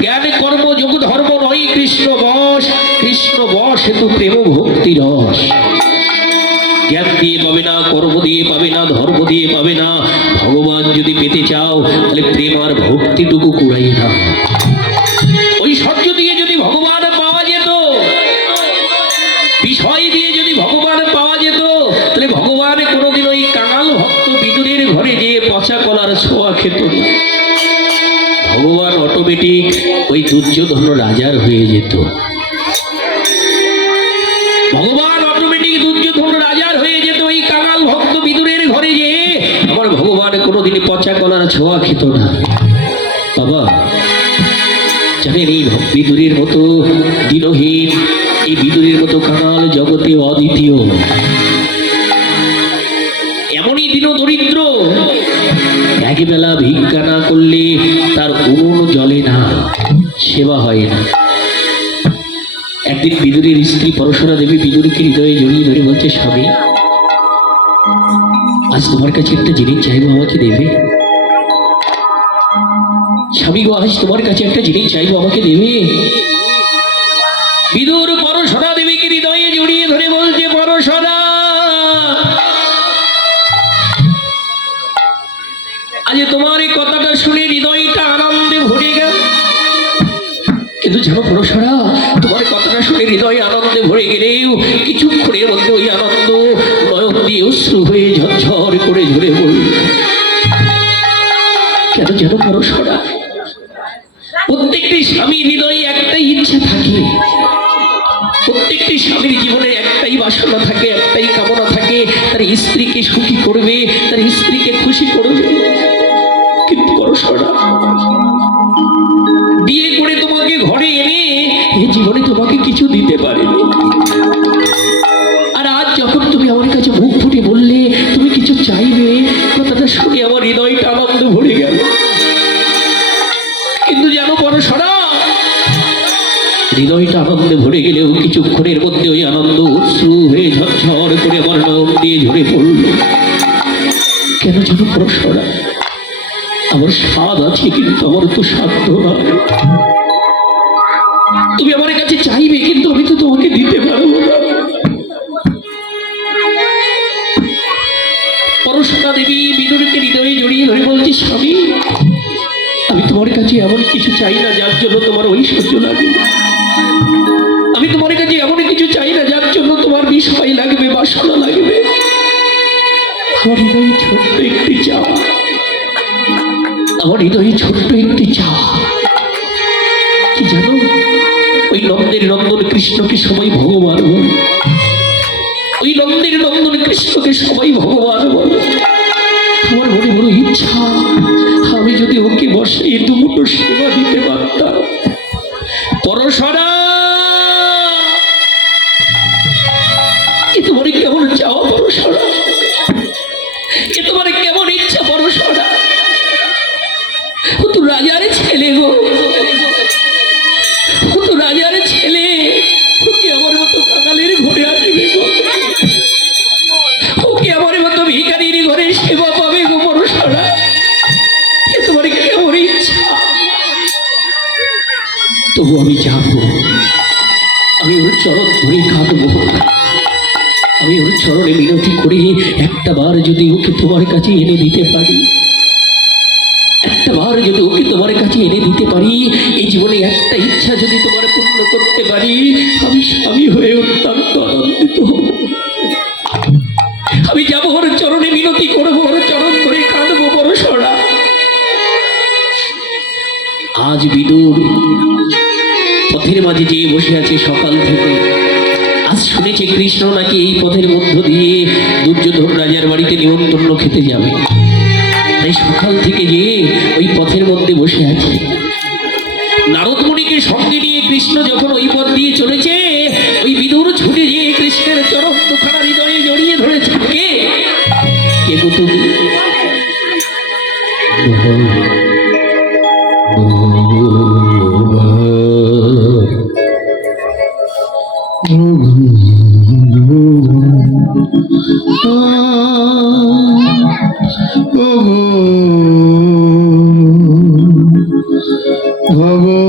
জ্ঞান কর্ম যোগ ধর্ম নয় কৃষ্ণ বশ হেতু প্রেম ভক্তি রস। জ্ঞান দিয়ে পাবে না, কর্ম দিয়ে পাবে না, ধর্ম দিয়ে পাবে না। ভগবান যদি পেতে চাও তাহলে প্রেম আর ভক্তিটুকু কুড়াই না। ঐশ্বর্য দিয়ে যদি ভগবান পাওয়া যেত, বিষয় দিয়ে যদি ভগবান পাওয়া যেত, তাহলে ভগবান কোনোদিন ওই কাঙাল ভক্ত বিদুরের ঘরে গিয়ে পচা কলার ছোঁয়া খেত না। ভগবান অটোমেটিক ওই দুর্যোধন রাজার হয়ে যেত। ভগবান অটোমেটিক দুর্যোধন রাজার হয়ে যেত ওই কাঙাল ভক্ত বিদুরের ঘরে গিয়ে। আবার ভগবান কোনোদিন পচা কলার ছোঁয়া খেত না। বাবা জানেন, এই বিদুরের মতো দিনহীন, এই বিদুরের মতো কাঙাল জগতে অদ্বিতীয়। এমনই দিন দরিদ্র, একবেলা ভিক্ষা না করলে তার উনুন জ্বলে না, সেবা হয় না। একদিন বিদুরের স্ত্রী পরশুরা দেবী বিদুরকে হৃদয়ে জড়িয়ে ধরে বলছে, স্বামী আজ তোমার কাছে একটা জিনিস চাইবো, আমাকে দেবে? স্বামী গো, আজ তোমার কাছে একটা জিনিস চাইবো, আমাকে দেবে? বিদুর পরশুরা দেবীকে হৃদয়ে জড়িয়ে ধরে বলছে, পরশুরা আজ তোমার এই কথাটা শুনে হৃদয়টা আনন্দে ভরে গেল। কিন্তু জানো পরশুরা, তোমার কথাটা শুনে হৃদয় আনন্দে ভরে গেলেও কিছুক্ষণের মধ্যে ওই আনন্দ নয়ন দিয়ে অশ্রু হয়ে ঝরঝর করে ঝরে পড়ল। কেন জানো পরশুরা, প্রত্যেকটি স্বামীর হৃদয়ে একটাই ইচ্ছা থাকে, প্রত্যেকটি স্বামীর জীবনে একটাই বাসনা থাকে, একটাই কামনা থাকে, তার স্ত্রীকে সুখী করবে, তার স্ত্রীকে খুশি করবে। কিন্তু পরশুরা, বিয়ে করে তোমাকে ঘরে এনে এই জীবনে তোমাকে কিছু দিতে পারেনি। আর আজ যখন তুমি আমার কাছে মুখ ফুটে বললে তুমি কিছু চাইবে, কথাটা শুনে আমার হৃদয়টা আনন্দ ভরে গেল। কিন্তু জানো পরশুরা, হৃদয়টা আনন্দে ভরে গেলেও কিছুক্ষণের মধ্যে ওই আনন্দ অশ্রু হয়ে ঝরঝর করে আমার নয়ন দিয়ে ঝরে পড়ল। কেন জানো পরশুরা, আমার স্বাদ আছে কিন্তু আমার তো সাধ্য নয়। তুমি আমার কাছে চাইবে কিন্তু আমি তো তোমাকে দিতে পারবো না। পরশুরা দেবী বিদুরকে হৃদয়ে জড়িয়ে ধরে বলছে, স্বামী আমি তোমার কাছে এমন কিছু চাই না যার জন্য তোমার ঐশ্বর্য লাগবে। আমি তোমার কাছে এমন কিছু চাই না যার জন্য তোমার বিষয় লাগবে, বাসনা লাগবে। আমার হৃদয়ে ছোট্ট একটি চাওয়া, আমার হৃদয়ে ছোট্ট একটি চাওয়া কি জানো, ওই নন্দের নন্দন কৃষ্ণকে সবাই ভগবান বলে, ওই নন্দের নন্দন কৃষ্ণকে সবাই ভগবান বলে। আমার মনে বড় ইচ্ছা, আমি যদি ওকে বসে দুমুঠো সেবা দিতে পারতাম। পরশুরা এ তোমার কেমন চাওয়া পরশুরা, এ তোমার কেমন ইচ্ছা পরশুরা? ও তো রাজার ছেলে গো, ও তো রাজার ছেলে, ওকে আমার মতো কাঙালের ঘরে আসবে গো, ওকে আমার মতো ভিখারির ঘরে সেবা পাবে গো পরশুরা। এ তোমার কেমন ইচ্ছা? তবু আমি যাবো, আমি ওর চরণ ধরে কাঁদবো, আমি ওর চরণে মিনতি করে একটা বার যদি ওকে তোমার কাছে এনে দিতে পারি, একটা বার যদি ওকে তোমার কাছে এনে দিতে পারি, এই জীবনে একটা ইচ্ছা যদি তোমার পূর্ণ করতে পারি, আমি স্বামী হয়ে অত্যন্ত আনন্দিত হব। আমি যাবো, ওর চরণে মিনতি করবো, ওর চরণ ধরে কাঁদবো পরশুরা। আজ বিদুর পথের মাঝে যেয়ে বসে আছে সকাল থেকে। আজ শুনেছে কৃষ্ণ নাকি এই পথের মধ্য দিয়ে দুর্যোধন রাজার বাড়িতে নিমন্ত্রণ খেতে যাবে, তাই সকাল থেকে গিয়ে ওই পথের মধ্যে বসে আছে। নারদ মুনিকে সঙ্গে নিয়ে কৃষ্ণ যখন ওই পথ দিয়ে চলেছে, ওই বিদুর ছুটে গিয়ে কৃষ্ণের চরণ দুখানা হৃদয়ে জড়িয়ে ধরেছে। কে কে গো তুমি? ভগবান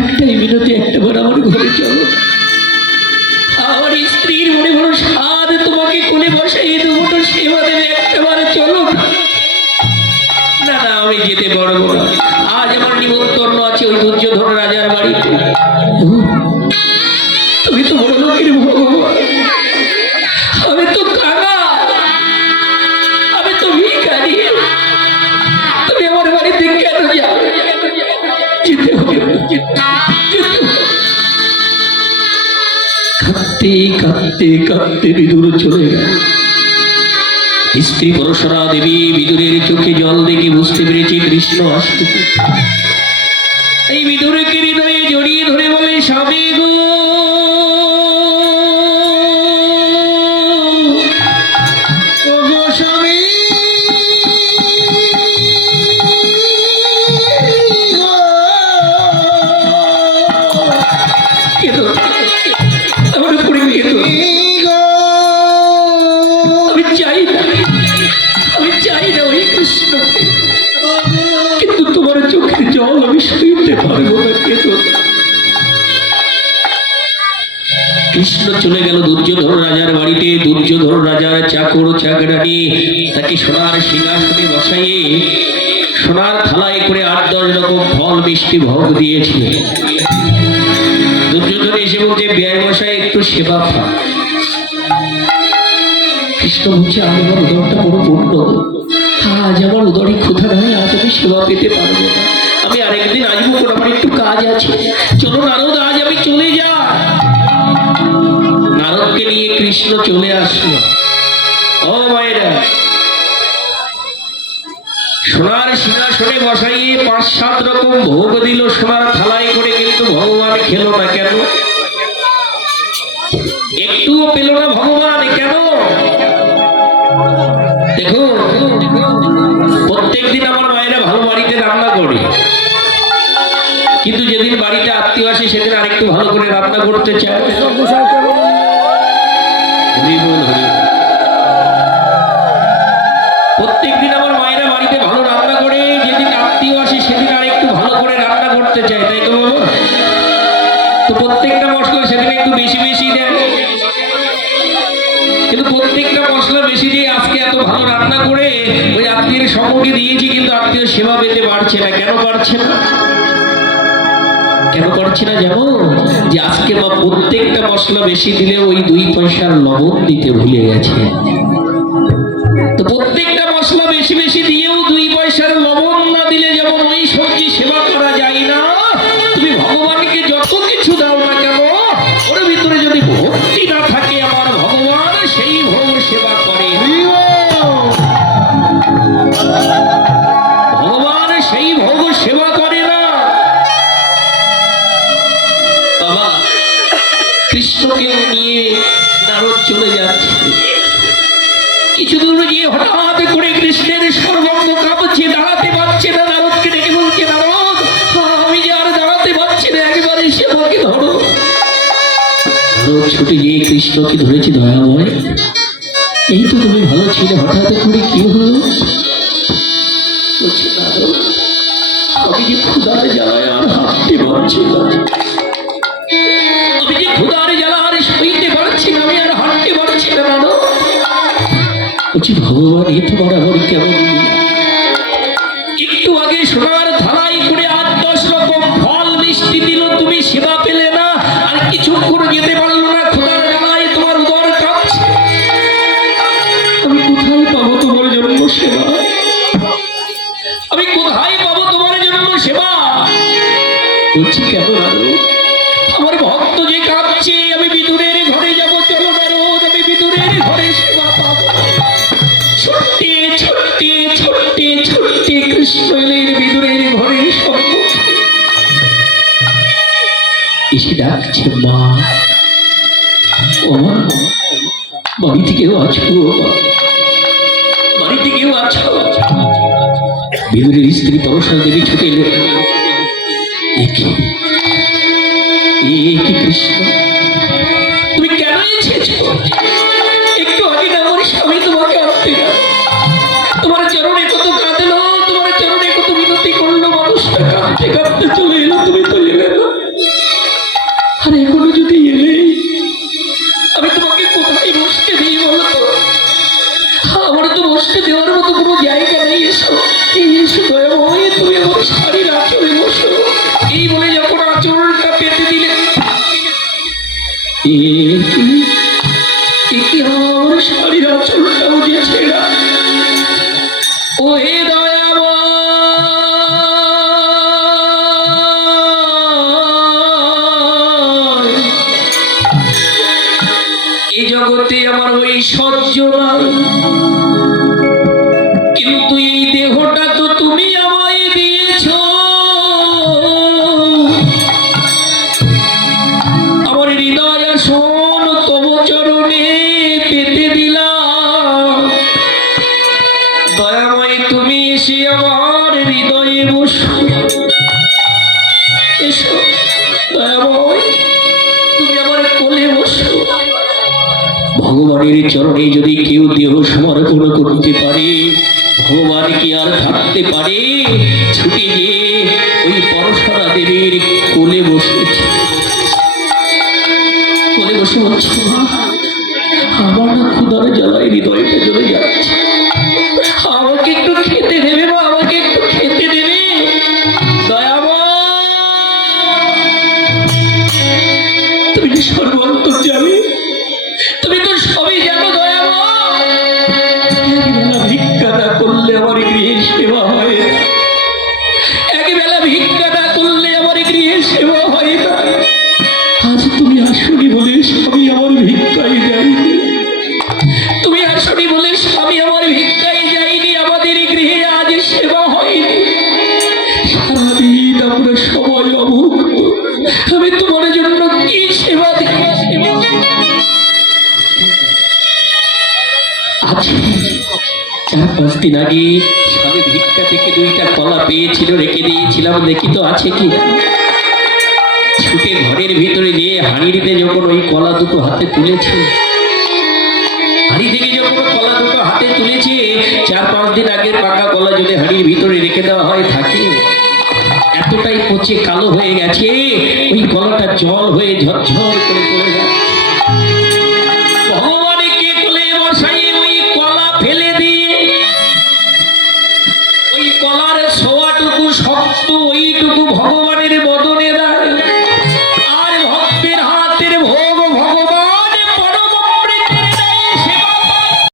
একটাই বিরতি, একটাবার আমার ঘরে চলো। আমার স্ত্রীর মনে বড় স্বাদ, তোমাকে কোলে বসাইয়ে দেবো, তো সেবা দেবে, একটাবার চলো। না না, আমি যেতে পারবো না। আজ আমার নিমন্ত্রণ আছে ওই দুর্যোধন রাজার বাড়িতে। তুমি তো বড় লোকের ভগবান, আমি তো কানা, আমি তো ভিখারি, তুমি আমার বাড়িতে কেন যাও? যেতে হবে, কাঁদতে কাঁদতে কাঁদতে বিদুর চলে গেল। স্ত্রী পরশরা দেবী বিদুরের চোখে জল দেখে বুঝতে পেরেছে কৃষ্ণ আসবে। এই বিদুরকে হৃদয়ে জড়িয়ে ধরে বলে, স্বামী গো, স্বামী কিন্তু তোমার চোখের জল আমি সইতে পারবো না। কৃষ্ণ চলে গেল দুর্যোধন রাজার বাড়িতে। দুর্যোধন রাজার চাকর চাকরানি তাকে সোনার সিংহাসনে বসাইয়ে সোনার থালায় করে 8-10 রকম ফল মিষ্টি ভোগ দিয়েছে। দুর্যোধন এসে বলছে, ব্যয় মশাই একটু সেবা পান। কৃষ্ণ বলছে, আমি আমার উদরটা বড় পূর্ণ, আজ আমার উদরে ক্ষুধা নাই, আজ আমি সেবা পেতে পারবো না, আমি আরেকদিন আসবো, আমার একটু কাজ আছে, চলো নারদ আজ আমি চলে যা। নারদকে নিয়ে কৃষ্ণ চলে আসলো। ও মায়েরা, সোনার সিংহাসনে বসাইয়ে 5-7 রকম ভোগ দিল সোনার থালায় করে, কিন্তু ভগবান খেলো না। কেন? একটুও পেল না ভগবান। কেন? দেখো, প্রত্যেকদিন আমার মায়েরা ভালো বাড়িতে রান্না করে, কিন্তু যেদিন বাড়িতে আত্মীয় আসে সেদিন আরেকটু ভালো করে রান্না করতে চায়। প্রত্যেকদিন আমার মায়েরা বাড়িতে থাকলে একটু বেশি বেশি দেয়, কিন্তু প্রত্যেকটা মশলা বেশি দিয়ে আজকে এত ভালো রান্না করে ওই আত্মীয়ের সঙ্গে দিয়েছি, কিন্তু আত্মীয় সেবা পেতে পারছে না। কেন পারছে না? কেন পারছে না জানো? যে আজকে মা প্রত্যেকটা মশলা বেশি দিলে ওই 2 পয়সার লবণ দিতে ভুলে গেছে। তো প্রত্যেকটা মশলা বেশি বেশি দিয়েও 2 পয়সার লবণ না দিলে যেমন ওই সবজি সেবা করা যায় না, তুমি ভগবানকে যত কিছু দাও না কেন, ওর ভিতরে যদি ভক্তি না থাকে, আমার ভগবান সেই ভোগ সেবা করে। ভগবান সেই ভোগ সেবা করে না। বাবা কৃষ্ণকে নিয়ে নারদ চলে যাচ্ছে। কিছু দূর গিয়ে হঠাৎ করে কৃষ্ণের সর্বাঙ্গ কাঁপছে, দাঁড়াতে পারছে না। নারদকে ডেকে বলছে, নারদ আমি যে আর দাঁড়াতে পারছি না, একবারে সে আমাকে ধরো। নারদ ছুটে গিয়ে কৃষ্ণকে ধরেছে, দয়াময় এই তো তুমি ভালো ছিলে, হঠাৎ করে কি হলো? বলছে, নারদ আমি যে ক্ষুধার জ্বালায় আর হাঁটতে পারছি না, আমি যে ক্ষুধার জ্বালা আর সইতে পারছি না, আমি আর হাঁটতে পারছি না। নারদ বলছি, ভগবান এ তোমার আবার কেমন? একটু আগে সোনার থালায় করে 8-10 রকম ফল মিষ্টি দিল, তুমি সেবা পেলে না, আর কিছুক্ষণ যেতে পারলো না, ক্ষুধার জ্বালায় তোমার উদর কাঁপছে। আমি কোথায় পাবো তোমার জন্য সেবা? আমি কোথায় পাবো তোমার জন্য সেবা? বলছি, কেন নারদ? আমার ভক্ত যে কাঁপছে, আমি বিদুরের ঘরে যাবো, চলো নারদ, আমি বিদুরের ঘরে সেবা পাবো। ছুটতে ছুটতে ছুটতে ছুটতে কৃষ্ণ এলেন বিদুরের ঘরের সম্মুখে, এসে ডাকছে, মা ও মা, বাড়িতে কেউ আছো? বাড়িতে কেউ আছো? বিদুরের স্ত্রী পরশা দেবী ছুটে এলেন। এ কি কৃষ্ণ, তুমি কেন এসেছো? একটু আগে না আমার স্বামী তোমাকে আনতে গেল, তোমার চরণে কত কাঁদলো, তোমার চরণে কত বিনতি করলো, মানুষটা কাঁদতে কাঁদতে চলে এলো, তুমি তো এলে না। আর এখনো যদি এলে, আমি তোমাকে কোথায় বসতে দিই বলো তো? আমার তো বসতে দেওয়ার মতো কোনো জায়গা নেই। এসো এসো দয়াময়, তুমি আমার শাড়ির আঁচলে বসো। এই বলে যখন আঁচলটা পেতে দিলে, আমার শাড়ির আঁচলটা উঠেছে না। ও হে দয়াময়, এই জগতে আমার ওই সহ্য নাই, কিন্তু এই দেহটা তো তুমি আমায় দিয়েছ। আমার হৃদয় আসন তব চরণে পেতে দিলাম। দয়াময় তুমি এসে আমার হৃদয়ে বসো। এসো দয়াময়, তুমি আমার কোলে বসো। ভগবানের চরণে যদি কেউ দেহ সমর্পণ করতে পারে, ভগবান কি আর থাকতে পারে? ছুটে গিয়ে ওই পরশরা দেবীর কোলে বসেছে। কোলে বসে বলছে, আমার না ক্ষুধার জ্বালায় হৃদয়টা জ্বলে যাচ্ছে, আমাকে একটু খেতে দেবে বা আমাকে একটু খেতে দেবে? দয়াময়, তুমি কি সর্বান্তর্যামী? তুমি তো সবই জানো দয়াময়। একবেলা ভিক্ষা না করলে আমার গৃহের সেবা হয় না, একবেলা ভিক্ষা না করলে আমার গৃহের সেবা হয় না। আজ তুমি আসনি বলে স্বামী আমার ভিক্ষায় যায়নি, তুমি আসনি বলে স্বামী আমার ভিক্ষায় যায়নি, আমাদের গৃহে আজ সেবা হয়নি। সারাদিন আমরা সবাই অভুক্ত, আমি তোমার জন্য কি সেবা দিই? আছে 4-5 দিন আগে স্বামী ভিক্ষা থেকে 2টা কলা পেয়েছিল, রেখে দিয়েছিলাম, দেখি তো আছে কি। ছুটে ঘরের ভিতরে গিয়ে হাঁড়িতে যখন ওই কলা দুটো হাতে তুলেছে, হাঁড়ি থেকে যখন কলা দুটো হাতে তুলেছে, 4-5 দিন আগের পাকা কলা যদি হাঁড়ির ভিতরে রেখে দেওয়া হয় থাকে, এত এতটাই পচে কালো হয়ে গেছে, ওই গলাটা জল হয়ে ঝরঝর করে পড়ে যাচ্ছে।